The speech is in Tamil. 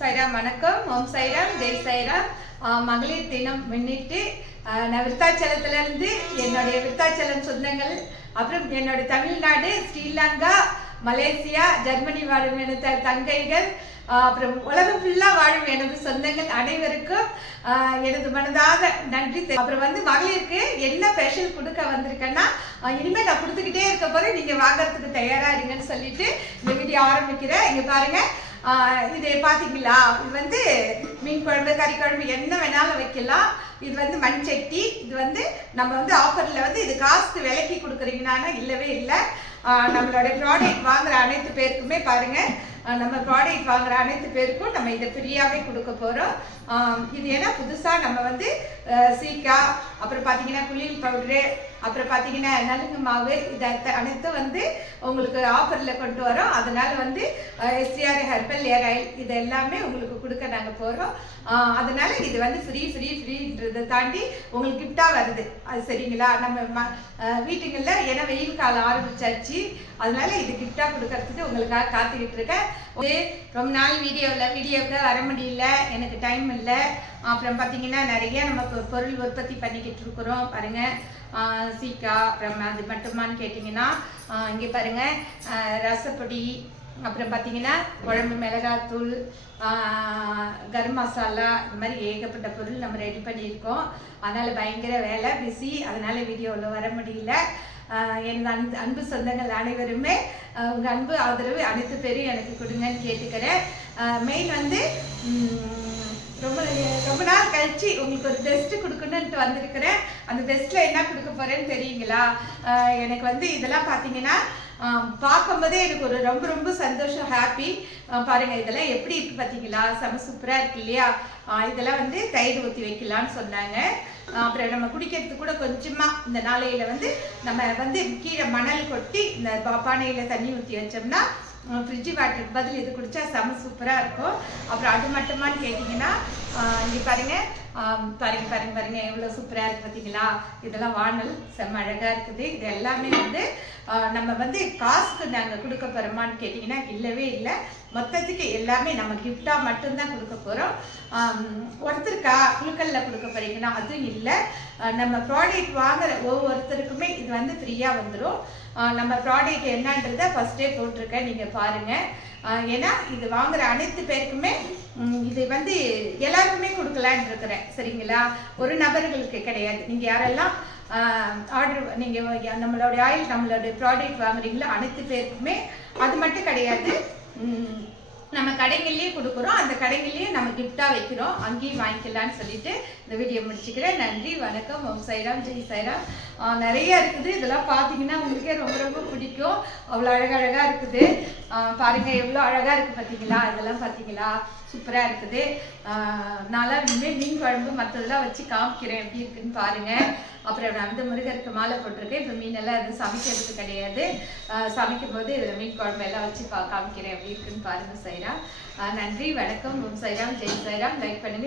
சைராம் வணக்கம். ஓம் சைராம், ஜெய் சைராம். மகளிர் தினம் முன்னிட்டு நான் விருத்தாச்சலத்திலிருந்து என்னுடைய விருத்தாச்சலம் சொந்தங்கள், அப்புறம் என்னுடைய தமிழ்நாடு, ஸ்ரீலங்கா, மலேசியா, ஜெர்மனி வாழும் எனது தங்கைகள், அப்புறம் உலகம் ஃபுல்லாக வாழும் எனது சொந்தங்கள் அனைவருக்கும் எனது மனதாக நன்றி. அப்புறம் மகளிருக்கு என்ன ஸ்பெஷல் கொடுக்க வந்திருக்கேன்னா, இனிமேல் நான் கொடுத்துக்கிட்டே இருக்க போகிறேன், நீங்கள் வாங்கறதுக்கு தயாராக இருங்கன்னு சொல்லிட்டு இந்த வீடியோ ஆரம்பிக்கிறேன். இங்கே பாருங்கள், இது பார்த்தீங்களா, இது மீன் குழம்பு, கறி குழம்பு என்ன வேணாலும் வைக்கலாம். இது மண் சட்டி. இது நம்ம ஆஃபரில் இது காசுக்கு விலைக்கு கொடுக்குறீங்கன்னா இல்லவே இல்லை. நம்மளுடைய ப்ராடக்ட் வாங்குற அனைத்து பேருக்குமே பாருங்கள், நம்ம ப்ராடக்ட் வாங்குற அனைத்து பேருக்கும் நம்ம இதை ஃப்ரீயாகவே கொடுக்க போகிறோம். இது ஏன்னா புதுசாக நம்ம சீக்கா, அப்புறம் பார்த்தீங்கன்னா குளியல் பவுட்ரு, அப்புறம் பார்த்தீங்கன்னா நலுங்கு மாவு, இதை அனைத்தும் உங்களுக்கு ஆஃபரில் கொண்டு வரோம். அதனால் எஸ்டிஆர் ஹெர்பல் ஏர் ஆயில் இது எல்லாமே உங்களுக்கு கொடுக்க நாங்கள் போகிறோம். அதனால் இது ஃப்ரீன்றதை தாண்டி உங்களுக்கு கிஃப்டாக வருது. அது சரிங்களா? நம்ம வீட்டுங்களில் ஏன்னா வெயில் காலம் ஆரம்பிச்சாச்சு, அதனால இது கிஃப்டாக கொடுக்கறதுக்கு உங்களுக்காக காத்துக்கிட்டு இருக்கேன். ரொம்ப நாள் வீடியோவில் வர முடியல, எனக்கு டைம் இல்லை. அப்புறம் பார்த்தீங்கன்னா நிறைய நம்ம பொருள் உற்பத்தி பண்ணிக்கிட்டு இருக்கிறோம். பாருங்கள், சீக்கா, அப்புறம் அது மட்டுமான்னு கேட்டிங்கன்னா இங்கே பாருங்கள், ரசப்பொடி, அப்புறம் பார்த்தீங்கன்னா குழம்பு மிளகாத்தூள், கரம் மசாலா, இந்த மாதிரி ஏகப்பட்ட பொருள் நம்ம ரெடி பண்ணியிருக்கோம். அதனால் பயங்கர வேலை, பிஸி, அதனால் வீடியோவில் வர முடியல. எனது அன்பு சொந்தங்கள் அனைவருமே உங்கள் அன்பு ஆதரவு அனைத்து பேரும் எனக்கு கொடுங்கன்னு கேட்டுக்கிறேன். மெயின் ரொம்ப நாள் கழிச்சு உங்களுக்கு ஒரு பெஸ்ட்டு கொடுக்கணுன்ட்டு வந்திருக்கிறேன். அந்த பெஸ்ட்டில் என்ன கொடுக்க போகிறேன்னு தெரியுங்களா? எனக்கு இதெல்லாம் பார்த்தீங்கன்னா பார்க்கும்போதே எனக்கு ஒரு ரொம்ப சந்தோஷம், ஹாப்பி. பாருங்கள், இதெல்லாம் எப்படி இருக்குது பார்த்தீங்களா? செம சூப்பராக இருக்கு இல்லையா? இதெல்லாம் தயிர் ஊற்றி வைக்கலான்னு சொன்னாங்க. அப்புறம் நம்ம குடிக்கிறதுக்கு கூட கொஞ்சமாக இந்த நாளையில் நம்ம கீழே மணல் கொட்டி இந்த பானையில் தண்ணி ஊற்றி வச்சோம்னா ஃப்ரிட்ஜு வாட்டருக்கு பதில் இது குடித்தா செம சூப்பராக இருக்கும். அப்புறம் அது மட்டுமான்னு கேட்டிங்கன்னா இங்கே பாருங்கள் எவ்வளோ சூப்பராக இருக்குது பார்த்தீங்களா? இதெல்லாம் வானல் செம்ம அழகாக இருக்குது. இது எல்லாமே நம்ம காசுக்கு நாங்கள் கொடுக்க போகிறோமான்னு கேட்டிங்கன்னா இல்லவே இல்லை. மொத்தத்துக்கு எல்லாமே நம்ம கிஃப்டாக மட்டும்தான் கொடுக்க போகிறோம். ஒருத்தருக்கா குழுக்களில் கொடுக்க போகிறீங்கன்னா அதுவும் இல்லை. நம்ம ப்ராடக்ட் வாங்குற ஒவ்வொருத்தருக்குமே இது ஃப்ரீயாக வந்துடும். நம்ம ப்ராடக்ட் என்னன்றதை ஃபஸ்ட்டே போட்டிருக்கேன், நீங்கள் பாருங்கள். ஏன்னா இது வாங்குற அனைத்து பேருக்குமே இது எல்லாருக்குமே கொடுக்கலான்னு இருக்கிறேன், சரிங்களா? ஒரு நபர்களுக்கு கிடையாது. நீங்கள் யாரெல்லாம் ஆர்டர் நீங்கள் நம்மளுடைய ஆயில், நம்மளுடைய ப்ராடக்ட் வாங்குறீங்களோ அனைத்து பேருக்குமே அது மட்டும் கிடையாது. நம்ம கடைகள்லேயே கொடுக்குறோம், அந்த கடைகள்லேயே நம்ம கிஃப்டாக வைக்கிறோம், அங்கேயும் வாங்கிக்கலான்னு சொல்லிட்டு இந்த வீடியோ முடிச்சுக்கிறேன். நன்றி, வணக்கம். ஓம் சைராம், ஜெய் சைராம். நிறைய இருக்குது. இதெல்லாம் பார்த்தீங்கன்னா உங்களுக்கே ரொம்ப பிடிக்கும். அவ்வளோ அழகாக இருக்குது. பாருங்கள், எவ்வளோ அழகாக இருக்குது பார்த்தீங்களா? இதெல்லாம் பார்த்தீங்களா? சூப்பராக இருக்குது. நான்லாம் இனிமேல் மீன் குழம்பு மற்றதெல்லாம் வச்சு காமிக்கிறேன் எப்படி இருக்குன்னு பாருங்கள். அப்புறம் நான் முருகருக்கு மாலை போட்டிருக்கேன். இப்போ மீனெல்லாம் எதுவும் சமைக்கிறது கிடையாது. சமைக்கும் போது இதில் மீன் குழம்பு எல்லாம் வச்சு காமிக்கிறேன் எப்படி இருக்குன்னு பாருங்கள். சைராம். நன்றி, வணக்கம். ஓம் சைராம், ஜெய் சைராம். லைக் பண்ணுங்கள்.